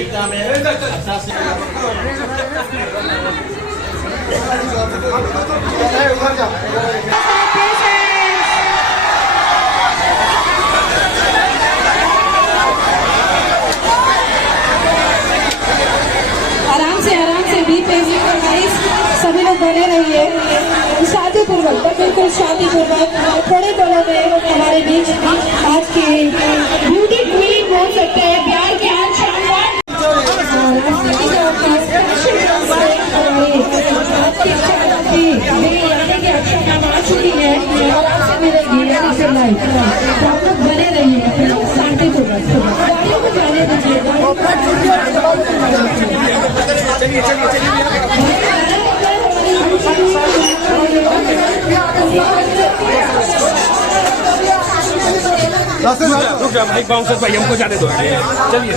बेटा में अच्छा से आराम से बी पेजी पर गाइस सभी लोग बने रहिए शांतिपूर्वक, बिल्कुल शांतिपूर्वक थोड़े पलों में हमारे बीच आज की ब्यूटी क्वीन बोल सकते हैं, प्यार के आज शानदार अक्षा मैम आ चुकी है और आपसे मिलेगी आप लोग बने रहिए शांतिपूर्वक, गाड़ियों को जाने दीजिएगा। चलिए चलिए रुक जा भाई, बाउंसर भाई हमको जाने दो। चलिए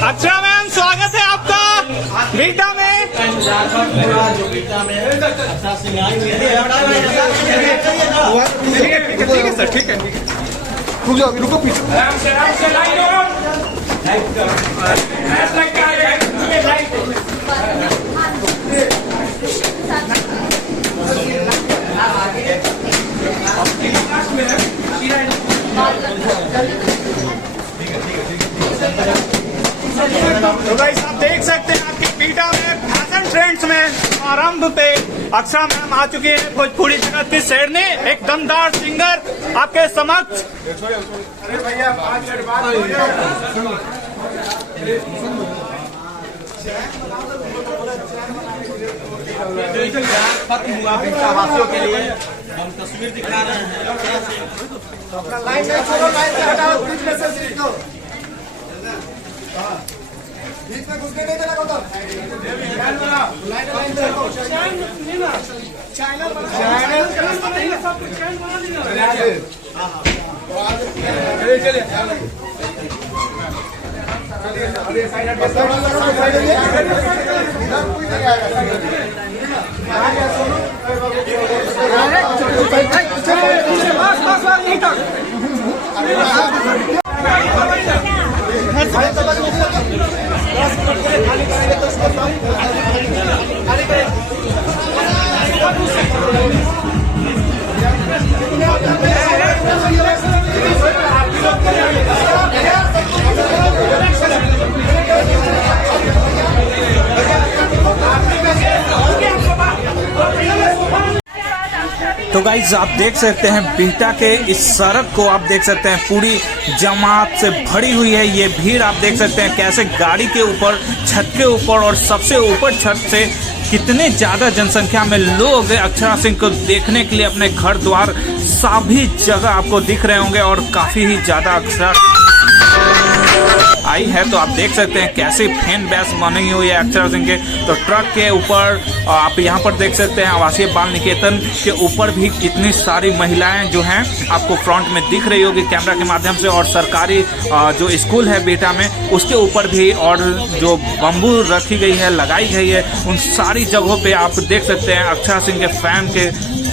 अच्छा मैम, स्वागत है आपका बीटा में। जो बेटा में अच्छा से ठीक है सर, ठीक है। रुक जाओ, रुको पीछे। तो गाइस आप देख सकते हैं आपकी बीटा में फैशन ट्रेंड्स में आरंभ पे अक्षा मैम आ चुकी है। भोजपुरी जगत की शेरनी, एक दमदार सिंगर आपके समक्ष। अरे भैया 5 मिनट बाद खत्म हुआ वासियों के लिए हम तस्वीर दिखा रहे हैं। अपना लाइन में छोड़ो, लाइन से हटाओ, बीच में से सीट दो। बीच में घुस के नहीं देना गौतम। लाइन देखो, चैनल चलिए अरे साइड तो गाइज आप देख सकते हैं बिहटा के इस सड़क को आप देख सकते हैं पूरी जमात से भरी हुई है। ये भीड़ आप देख सकते हैं कैसे गाड़ी के ऊपर, छत के ऊपर और सबसे ऊपर छत से कितने ज्यादा जनसंख्या में लोग अक्षरा सिंह को देखने के लिए अपने घर द्वार सभी जगह आपको दिख रहे होंगे और काफी ही ज्यादा अक्षरा आई है। तो आप देख सकते हैं कैसे फैन बेस बनी हुई है अक्षरा सिंह के। तो ट्रक के ऊपर आप यहाँ पर देख सकते हैं आवासीय बाल निकेतन के ऊपर भी कितनी सारी महिलाएं जो हैं आपको फ्रंट में दिख रही होगी कैमरा के माध्यम से। और सरकारी जो स्कूल है बेटा में उसके ऊपर भी और जो बम्बू रखी गई है, लगाई गई है, उन सारी जगहों पे आप देख सकते हैं अक्षरा सिंह के फैन के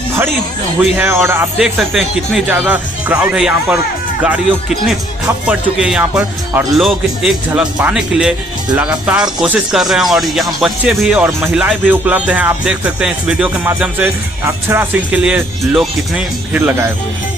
भरी हुई है। और आप देख सकते हैं कितनी ज़्यादा क्राउड है यहाँ पर, गाड़ियों कितनी ठप पड़ चुकी है यहाँ पर और लोग एक झलक पाने के लिए लगातार कोशिश कर रहे हैं। और यहाँ बच्चे भी और महिलाएं भी उपलब्ध हैं। आप देख सकते हैं इस वीडियो के माध्यम से अक्षरा सिंह के लिए लोग कितनी भीड़ लगाए हुए हैं।